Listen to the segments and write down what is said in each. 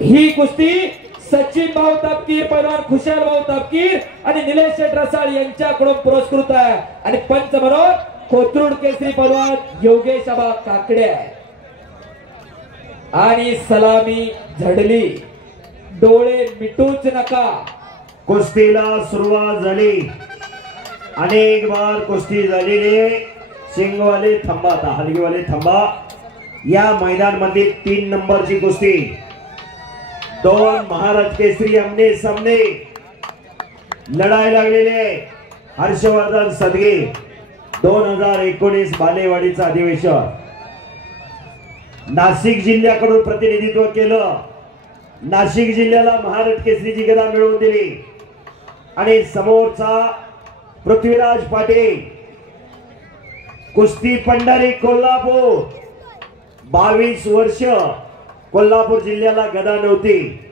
ही कुस्ती सचिन भाऊ तापकीर, पैलवान खुशाल भाऊ तापकीर आणि निलेश शेठ रसाळ यांच्याकडून पुरस्कृत आहे आणि पंच म्हणून कोथरूड केसरी पैलवान योगेश आबा काकडे आहे आणि सलामी झडली, डोळे मिटूच नका। कुस्तीला सुरुवात झाली, अनेक बार कुस्ती झालेली। सिंगवाले थांबा, आता हलगीवाले थांबा। या मैदान मध्ये 3 नंबरची कुस्ती, 2 महाराज केसरी आमने सामने लढाई लागलेले। हर्षवर्धन सदगे 2019 बालेवाडीचं अधिवेशन नाशिक जिल्ह्याकडून प्रतिनिधित्व केलं। नाशिक जिल्ह्याला महाराज केसरीची गदा मिळवून दिली आणि समोरचा पृथ्वीराज पाटील कुस्ती पंढरी कोल्हापूर, 22 वर्ष कोल्हापूर जिल्ह्याला गदा नव्हती।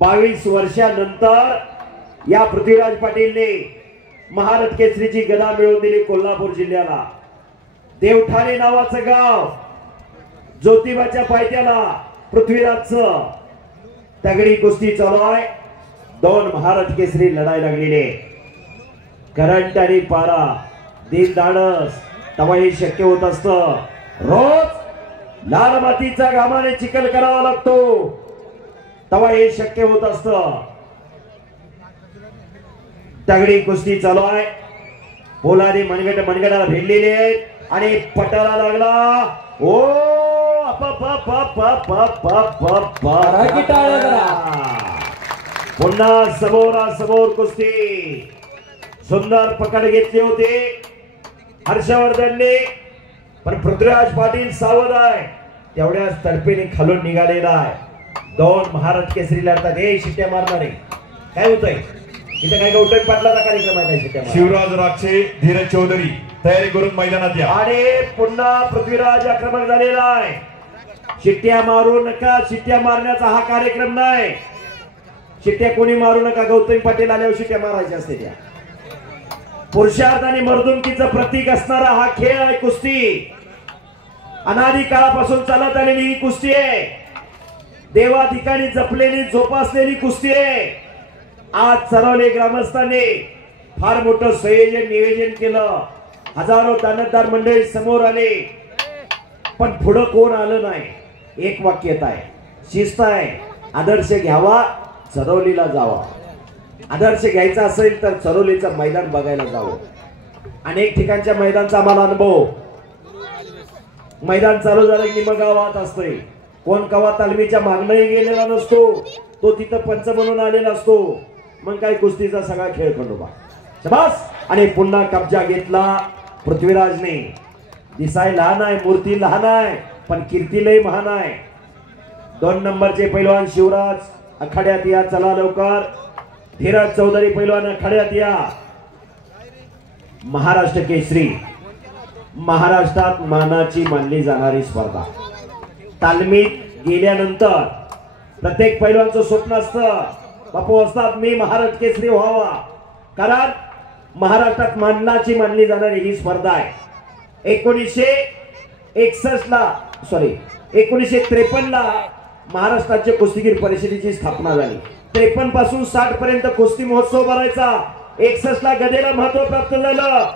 22 वर्षानंतर या पृथ्वीराज पाटीलने महाराज केसरीची गदा मिळवून दिली कोल्हापूर जिल्ह्याला। देवठाणे नावाचं गाव, ज्योतिबाच्या पायथ्याला पृथ्वीराजचं तगडी कुस्ती चालू आहे। 2 महाराज केसरी लढाई लागलेली। करंट आणि पारा, दिल धाडस तेव्हा हे शक्य होत असतं। रोज लाल मातीचा घामाने चिखल करावा लागतो तेव्हा हे शक्य होत असतं। तगडी कुस्ती चालू आहे। पोलादी मनगटाला भिडलेले आहेत आणि पटाला लागला। ओ पुन्हा समोरासमोर कुस्ती, सुंदर पकड घेतली होती हर्षवर्धनने, पण पृथ्वीराज पाटील सावध आहे, तेवढ्याच तडफेने खालून निघालेला आहे। 2 महाराज केसरी लढतात। हे शिट्ट्या मारणारे काय होतंय इथे? काय गौतम पाटलाचा कार्यक्रम आहे? काय शिट्ट्या? शिवराज राक्षे, धीरज चौधरी तयारी करून मैदानात या। आणि पुन्हा पृथ्वीराज आक्रमक झालेला आहे। शिट्ट्या मारू नका, शिट्ट्या मारण्याचा हा कार्यक्रम नाही। शिट्ट्या कोणी मारू नका, गौतम पाटील आल्यावर शिट्ट्या मारायच्या असते त्या। पुरुषार्थ आणि मर्दुमकीचं प्रतीक असणारा हा खेळ आहे कुस्ती। अनादी काळापासून चालत आलेली ही कुस्ती आहे। देवा ठिकाणी जपलेली जोपासलेली कुस्ती आहे। आज चरवले ग्रामस्थांनी फार मोठं संयोजन नियोजन केलं। हजारो दानतदार मंडळी समोर आले, पण पुढं कोण आलं नाही। एक वाक्यता आहे, शिस्त आहे, आदर्श घ्यावा, चरवलीला जावा। आदर्श घ्यायचा असेल तर चरवलीचं मैदान बघायला जावं। अनेक ठिकाणच्या मैदानचा आम्हाला अनुभव। मैदान चालू झालं की मग गावात असतोय, कोण कवा तालमीच्या मागणंही गेलेला नसतो, तो तिथं पंच म्हणून आलेला असतो। मग काय कुस्तीचा सगळा खेळ खंडोबा शबास। आणि पुन्हा कब्जा घेतला पृथ्वीराजने। दिसाय लहान आहे, मूर्ती लहान आहे, पण कीर्ती लय महान आहे। 2 नंबरचे पैलवान शिवराज आखाड्यात या, चला लवकर। धीरज चौधरी पैलवान आखाड्यात या। महाराष्ट्र केसरी महाराष्ट्रात मानाची मानली जाणारी स्पर्धा। तालमीत गेल्यानंतर प्रत्येक पैलवानचं स्वप्न असतं, बापू असतात मी महाराष्ट्र केसरी व्हावा, कारण महाराष्ट्रात मानाची मानली जाणारी ही स्पर्धा आहे। 1953 ला महाराष्ट्राच्या कुस्तीगीर परिषदेची स्थापना झाली। 53 पासून 60 पर्यंत कुस्ती महोत्सव भरायचा। 61 ला गदेला महत्व प्राप्त झालं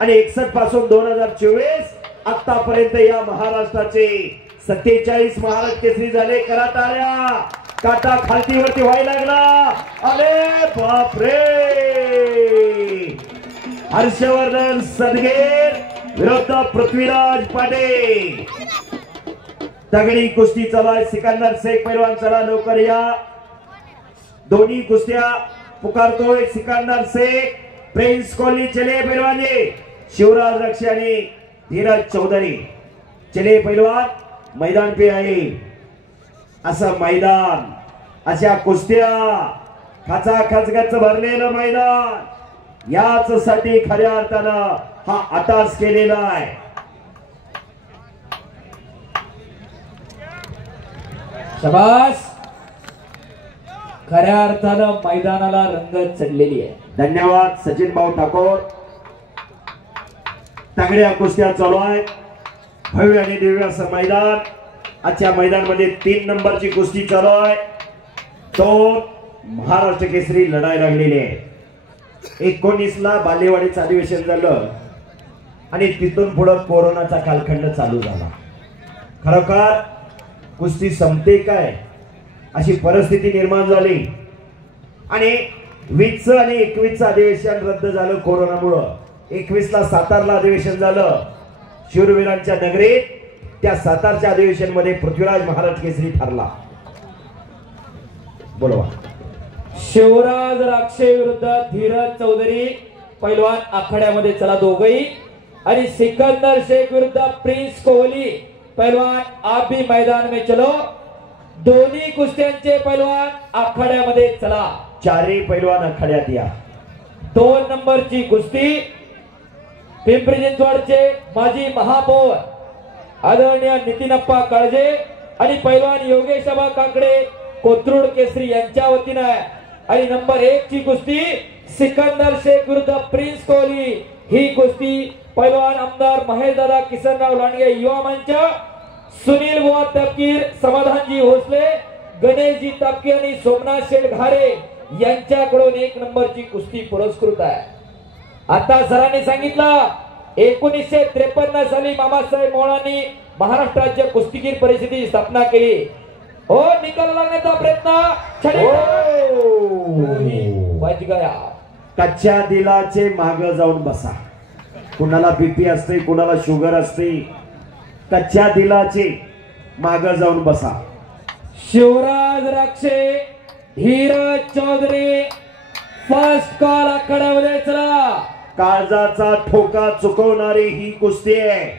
आणि 61 पासून 2024 आतापर्यंत या महाराष्ट्राचे 47 महाराष्ट्र केसरी झाले। करा टाळ्या, काटा खालतीवरती व्हायला लागला। अरे बापरे, हर्षवर्धन सदगे विरुद्ध पृथ्वीराज पाटील। तगडी कुस्ती चालू आहे। सिकंदर शेख पैलवान चला लवकर या। दोन्ही कुस्त्या पुकारतोय सिकंदर शेख, प्रिंस कोहली चले पैलवानी, शिवराज रक्षे आणि धीरज चौधरी चले पैलवान मैदान पे आहे। असं मैदान, अशा कुस्त्या, खचाखच गच्च भरलेलं मैदान, याच साठी खऱ्या अर्थानं हा अटास केलेला आहे। शबास, खऱ्या अर्थानं मैदानाला रंगत चढलेली आहे। धन्यवाद सचिन भाऊ ठाकोर। तगड्या कुस्त्या चालू आहेत, भव्य आणि दिव्य असं मैदान। आजच्या मैदानामध्ये 3 नंबरची कुस्ती चालू आहे. तो महाराष्ट्र केसरी लढाई लागलेली आहे. 19ला बालेवाडीचं अधिवेशन झालं आणि तिथून पुढे कोरोनाचा कालखंड चालू झाला. खरोखर कुस्ती संपते काय अशी परिस्थिती निर्माण झाली आणि 20 आणि 21चं अधिवेशन रद्द झालं कोरोनामुळं. 21ला सातारला अधिवेशन झालं शूरवीरांच्या नगरीत. त्या सातारच्या अधिवेशन मध्ये पृथ्वीराज महाराष्ट्र केसरी ठरला. बोलवा. शिवराज राक्षे विरुद्ध धीरज चौधरी पैलवान आखाड्यामध्ये चला दोघही. आणि सिकंदर शेख विरुद्ध प्रिंस कोहली पैलवान आप भी मैदान में चलो. दोन्ही कुस्त्यांचे पैलवान आखाड्यामध्ये चला. चारही पैलवान आखाड्यात या. 2 नंबरची कुस्ती पिंपरी चिंचवडचे माजी महापौर आदरणीय नितीनप्पा काळजे आणि पैलवान योगेश आबा काकडे कोथरूड केसरी यांच्या वतीने. आणि नंबर 1 ची कुस्ती सिकंदर शेख विरुद्ध प्रिंस कोहली. ही कुस्ती पैलवान आमदार महेशदादा किसनराव लांडगे युवा मंच, सुनील बुवा तपकीर, समाधानजी भोसले, गणेशजी तपकीर आणि सोमनाथ शेठ घारे यांच्याकडून 1 नंबरची कुस्ती पुरस्कृत आहे. आता सरांनी सांगितलं 1953 साली मामासाहेब मोळांनी महाराष्ट्र राज्य कुस्तीगीर परिषदेची स्थापना केली. हो निकाल लागण्याचा प्रयत्न बच गया. कच्च्या दिलाचे माग जाऊन बसा. कुणाला बीपी असते, कुणाला शुगर असते. कच्च्या दिलाचे माग जाऊन बसा. शिवराज राक्षे धीरज चौधरी फर्स्ट कॉल आखाड्यामध्ये चला. काळजाचा ठोका चुकवणारी ही कुस्ती आहे.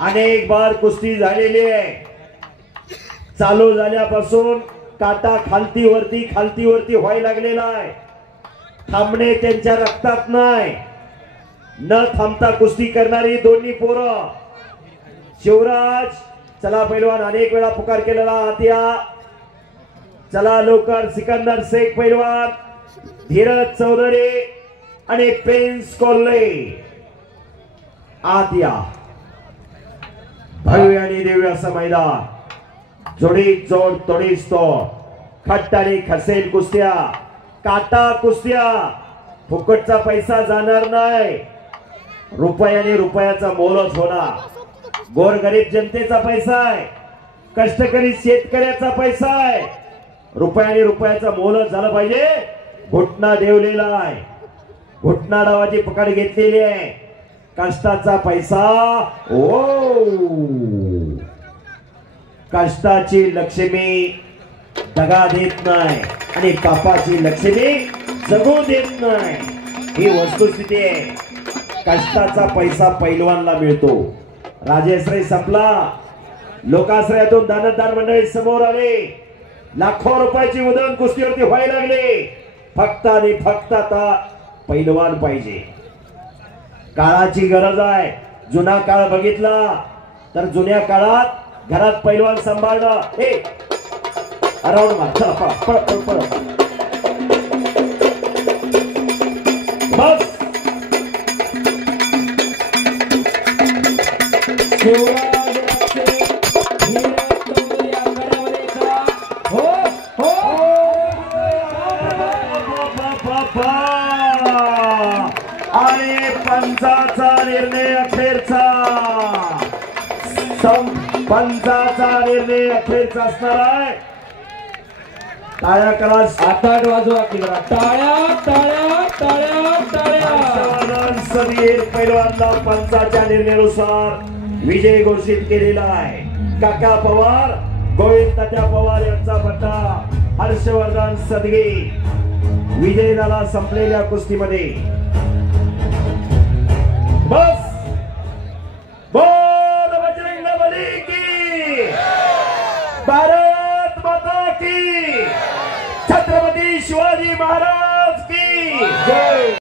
अनेक बार कुस्ती झालेली आहे. चालू झाल्यापासून काटा खालती वरती व्हायला लागलेला आहे. थांबणे त्यांच्या रक्तात नाही. न थांबता कुस्ती करणारी दोन्ही पोरं. शिवराज चला पैलवान अनेक वेळा पुकार केलेला हातिया. चला लवकर. सिकंदर शेख पैलवान, धीरज चौधरी आणि प्रिन्स कोल्हे आत या. भव्य आणि दिव्य असं मैदान. जोडी जोड तोडीस तोड. खट्ट आणि खसेल कुस्त्या, काटा कुस्त्या. फुकटचा पैसा जाणार नाही. रुपयाने रुपयाचा मोलच होणार. गोरगरीब जनतेचा पैसा आहे. कष्टकरी शेतकऱ्याचा पैसा आहे. रुपयाने रुपयाचा मोलच झाला पाहिजे. घुटना देवलेला आहे. घुटना डावाची पकड घेतलेली आहे. कष्टाचा पैसा ओ कष्टाची लक्ष्मी दगा देत नाही आणि पापाची लक्ष्मी जगू देत नाही. ही वस्तुस्थिती आहे. कष्टाचा पैसा पैलवानला मिळतो. राजेश्रय संपला. लोकाश्रयातून दानदार मंडळी समोर आले. लाखो रुपयाची उधळण कुस्तीवरती व्हायला लागले. फक्त आणि फक्त आता पैलवान पाहिजे. काळाची गरज आहे. जुना काळ बघितला तर जुन्या काळात घरात पैलवान सांभाळणं हे अराउंड मार. चला पळ पळ पळ पळ. बस. आणि पंचाचा निर्णय अखेरचा. पंचाचा निर्णय अखेरचा असणार आहे. टाळ्या करा. आता वाजवा की जरा. टाळ्या टाळ्या टाळ्या टाळ्या. समीर पैलवानला पंचाच्या निर्णयानुसार विजय घोषित केलेला आहे. काका पवार, गोविंद तात्या पवार यांचा बट्टा हर्षवर्धन सदगे विजय झाला संपलेल्या कुस्तीमध्ये. बस.